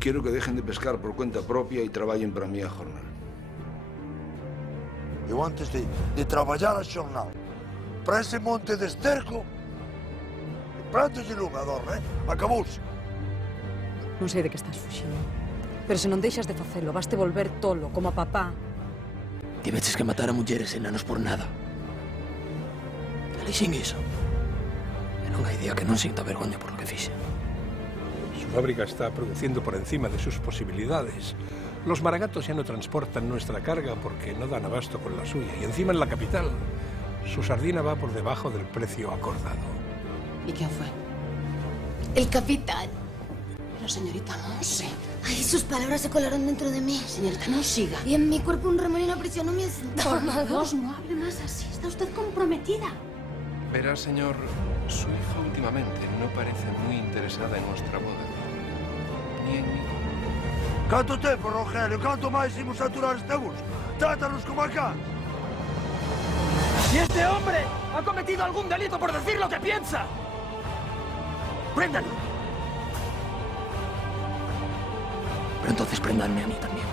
Quiero que dejen de pescar por cuenta propia y traballen para mí a jornal. Eu antes de traballar a xornal para ese monte de esterco, plantolle unha dorra, acabouse. Non sei de que estás fuxindo, pero se non deixas de facelo, vaste volver tolo, como a papá. Tiveches que matar a mulleres e nanos por nada. Elixín iso. E non hai día que non sinta vergoña por lo que fixe. Su fábrica está produciendo por encima de sus posibilidades. Los maragatos ya no transportan nuestra carga porque no dan abasto con la suya. Y encima en la capital, su sardina va por debajo del precio acordado. ¿Y quién fue? El capitán. Pero señorita, no sé. Ay, sus palabras se colaron dentro de mí. Señorita, no siga. Y en mi cuerpo un remolino presionó mi Por Dios, no hable más así. Está usted comprometida. Verá, señor, su hija últimamente no parece muy interesada en nuestra boda. Ni en mí. Canto tempo, Rogelio? Canto máis imos aturar este bus? Trátanos como acá. ¡Si este hombre ha cometido algún delito por decir lo que piensa! ¡Préndalo! Pero entonces préndanme a mí también.